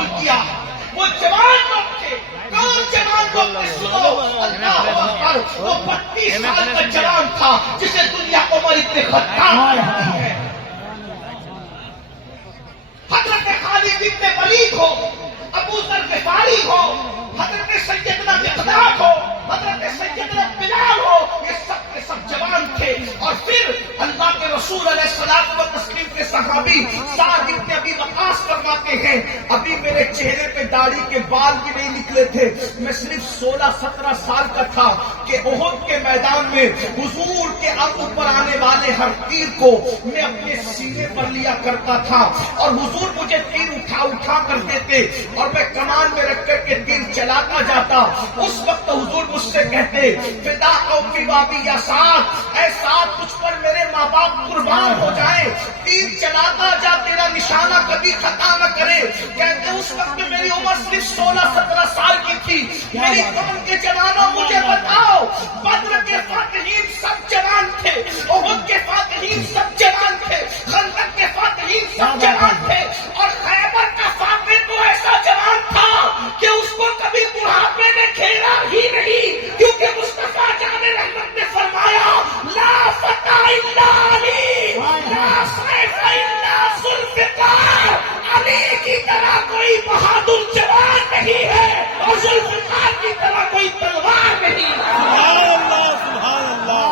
قبول کیا. وہ جوان لوگ تھے. کون جوان لوگ تھے؟ سنو. اللہ اکبر. وہ 32 سال کا جوان تھا جسے دنیا عمر ابن خطاب کہتی ہے. حضرت خالد ابن ولید ہو، ابو ذر غفاری ہو، حضرت سیدنا مقداد ہو، حضرت سیدنا بلال ہو، یہ سب کے سب جوان تھے. اور پھر اللہ کے رسول علیہ الصلوۃ والتسلیم کے صحابی سعد بن ابی وقاص فرماتے ہیں ابھی میرے چہرے پہ داڑھی کے بال بھی نہیں نکلے تھے، میں صرف 16-17 سال کا تھا کہ احد کے میدان میں حضور کے ابر پر آنے والے ہر تیر کو میں اپنے سینے پر لیا کرتا تھا اور حضور مجھے تیر اٹھا کر دیتے اور میں کمان میں رکھ کر کے تیر چلاتا جاتا. اس وقت حضور مجھ سے کہتے فدا او فی بابی یا سعد، اے سعد تجھ پر میرے ماں باپ قربان ہو جائیں، تیر چلاتا جا تیرا نشانہ کبھی خطا نہ کرے. کہتے اس وقت میری عمر صرف 16-17 سال کی تھی. میری قوم کے جوانوں مجھے بتاؤ، بدر کے فاتحین سب جوان تھے، احد کے فاتحین سب جوان تھے، خندق کے فاتحین سب جوان تھے، اور خیبر کا فاتح تو ایسا جوان تھا کہ اس کو کبھی بڑھاپے نے کھیلا ہی نہیں، کیونکہ مصطفیٰ جان رحمت نے فرمایا لا فتح الا علی، لا سیف الا ذوالفقار. علی کی طرح کوئی بہادر جوان نہیں ہے اور ذوالفقار کی طرح کوئی تلوار نہیں. سبحان اللہ، سبحان اللہ.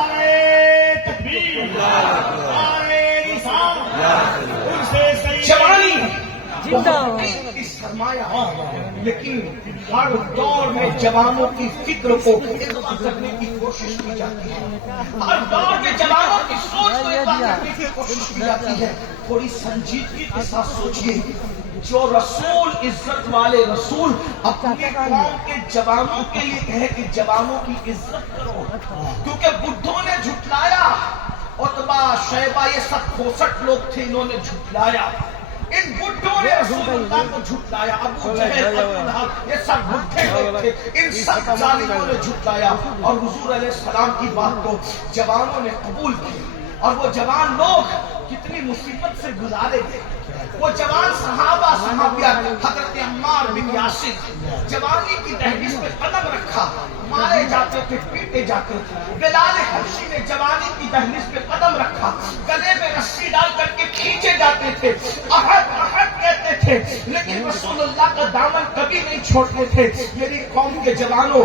جوانی کی سرمایہ، لیکن ہر دور میں جوانوں کی فکر کو اضافہ کرنے کی کوشش کی جاتی ہے. ہر دور میں جوانوں کی سوچ کو اضافہ کرنے کی کوشش کی جاتی ہے. تھوڑی سنجیدگی کے ساتھ سوچیے، جو رسول عزت والے رسول اپنے قوم کے جوانوں کے لیے کہے کہ جوانوں کی عزت کرو، کیونکہ بڈھوں نے جھٹلایا، عتبہ شیبہ یہ سب 64 لوگ تھے، انہوں نے جھٹلایا. ان بڈھوں نے رسول اللہ کو جھٹلایا. ابو جہل ابو لہب یہ سب بڈھے لوگ تھے، ان سب ظالموں نے جھٹلایا. اور حضور علیہ السلام کی بات کو جوانوں نے قبول کی. اور وہ جوان لوگ کتنی مصیبت سے گزارے گئے. وہ جوان صحابہ صحابیات، حضرت عمار بن یاسر جوانی کی دہلیز پہ قدم رکھا، مارے جاتے تھے، پیٹے جاتے تھے. بلال حبشی نے جوانی کی دہلیز پہ قدم رکھا، گلے میں رسی ڈال کر کے کھینچے جاتے تھے، احد احد کہتے تھے، لیکن رسول اللہ کا دامن کبھی نہیں چھوڑتے تھے. میری قوم کے جوانوں،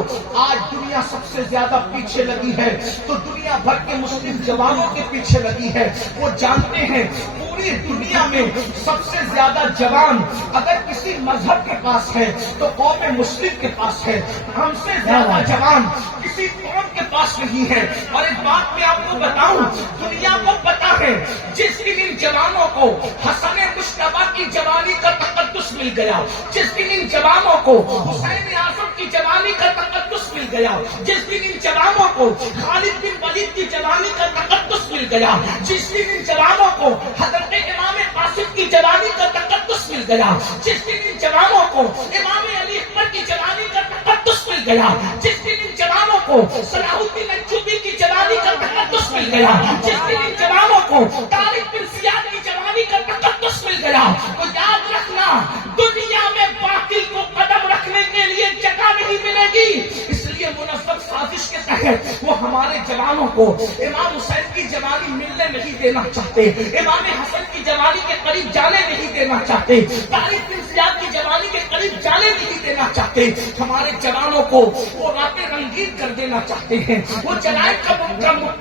آج دنیا سب سے زیادہ پیچھے لگی ہے تو دنیا بھر کے مسلم جوانوں کے پیچھے لگی ہے. وہ جانتے ہیں پوری دنیا میں سب سے زیادہ جوان اگر کسی مذہب کے پاس ہے تو قوم مسلم کے پاس ہے. ہم سے زیادہ جوان کسی قوم کے پاس نہیں ہے. اور ایک بات میں آپ کو بتاؤں، دنیا کو پتا ہے جس دن ان جوانوں کو حسن مشتبہ کی جوانی کا تقدس مل گیا، جس دن ان جوانوں کو حسین اعظم کی جوانی کا تقدس مل گیا، جس دن ان جوانوں کو خالد بن ولید کی جوانی کا تقدس مل گیا، جس دن ان جوانوں کو حضرت امام قاسم کی جوانی کا تقدس مل گیا، جس دن ان جوانوں کو امام علی اکبر کی جوانی کا تقدس مل گیا، جس دن ان جوانوں کو صلاح الدین ایوبی کی جوانی کا تقدس مل گیا، جس دن ان جوانوں کو طارق بن زیاد کی جوانی کا تقدس مل گیا، تو یاد رکھنا دنیا میں باطل کو قدم رکھنے کے لیے جگہ نہیں ملے گی. اس لیے منظم سازش کے تحت وہ ہمارے جوانوں کو امام حسین کی جوانی ملنے نہیں دینا چاہتے، امام حسن کی جوانی کے قریب جانے نہیں دینا چاہتے، طارق بن زیاد کی جوانی کے قریب جانے نہیں دینا چاہتے. ہمارے جوانوں کو وہ راتیں رنگین کر دینا چاہتے ہیں، وہ جلائے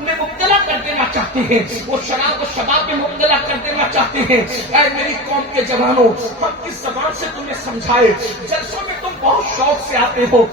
میں مبتلا کر دینا چاہتے ہیں، وہ شراب و شباب میں مبتلا کر دینا چاہتے ہیں. اے میری قوم کے جوانوں، ہم کس زبان سے تمہیں سمجھائے؟ جلسوں میں تم بہت شوق سے آتے ہو،